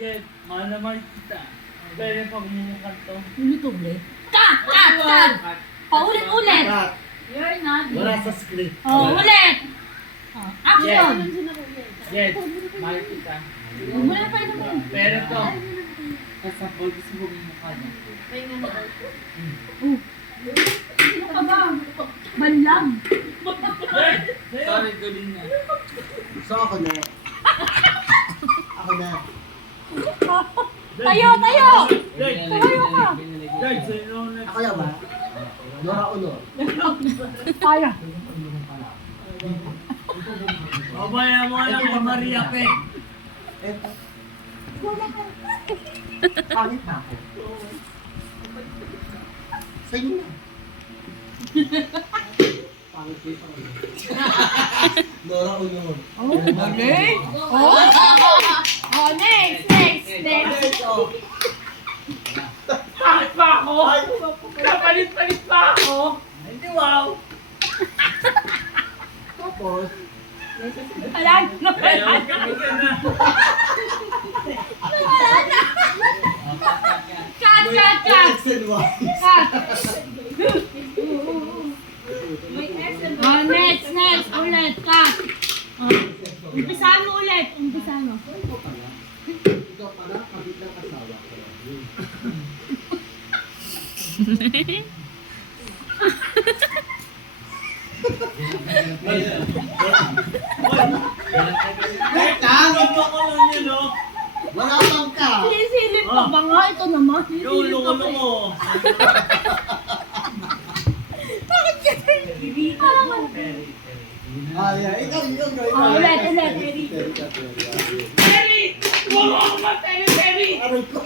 Jet, mahal naman kita. Pwede pa kumukan to. Ulit-ulit. Cut! Paulit-ulit. Cut. You're not. Wala sa script. Oh, ulit. Oh, action. Jet, mahal kita. Wala pa naman. Pero to, kasapol gusto mo mukha niya. Sino ka ba? Banlam. Sorry, galing na. So ako na. Ako na. Tayo! Jet, Tayo ka. Jet, sino na? Ako na ba? Nora Uno. Kaya. Babaya mo lang kay Maria Pe. Eh, pangit na ako. Sa inyo na. Pangit ko yung pangit. Nora Uno. Oh, okay. Oh, next. Bakit pa ako? Kapalit-palit pa ako? Hindi, wow. Tapos, Alam. Ayun, kami ka na. Cut. X and Y. Oh, next. Ulit. Cut. Umpisahan mo ulit. Ikaw pala, kabit ng asawa ko. Ano ko lang yun, no? Wala pang ka. Sinisilip pa ba nga? Ito naman. Yung lulo mo. Bakit kasi? Ikaw. Ulit. Terry! Huwag ako mag-Terry! Aray ko.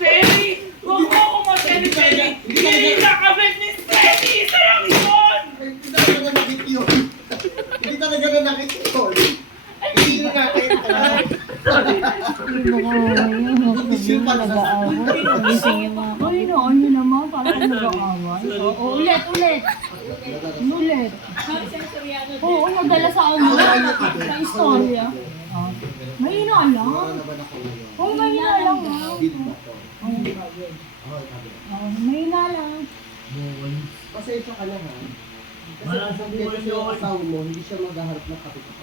Terry! Huwag ako mag-Terry! Hindi nakabit ni Terry! Isa lang yun! Hindi talaga nakit yun. Hindi talaga na nakit yun. Hindi na nakit. Hindi siya pala sa Ay, ano naman? Parang nag-aaway. Oo, ulit. Oo, nadala sa ano. Sa istorya. Mahina lang. Oo, mahina lang. Mahina lang. Pasensya ka lang ha. Kasi Wala sa kung buhay kasi yung yun. asawa mo, hindi siya maghaharap ng katulad ko.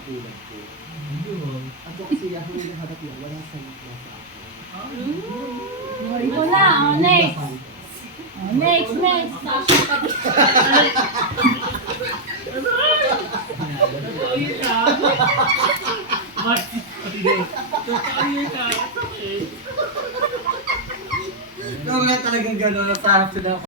At kung kasi ako yung naharap niya, wala sa mga sa akin. Ito na. Next. Next. Totoo yun ha? Totoo yun ha? Kung nga talagang gano'n, nasarap sila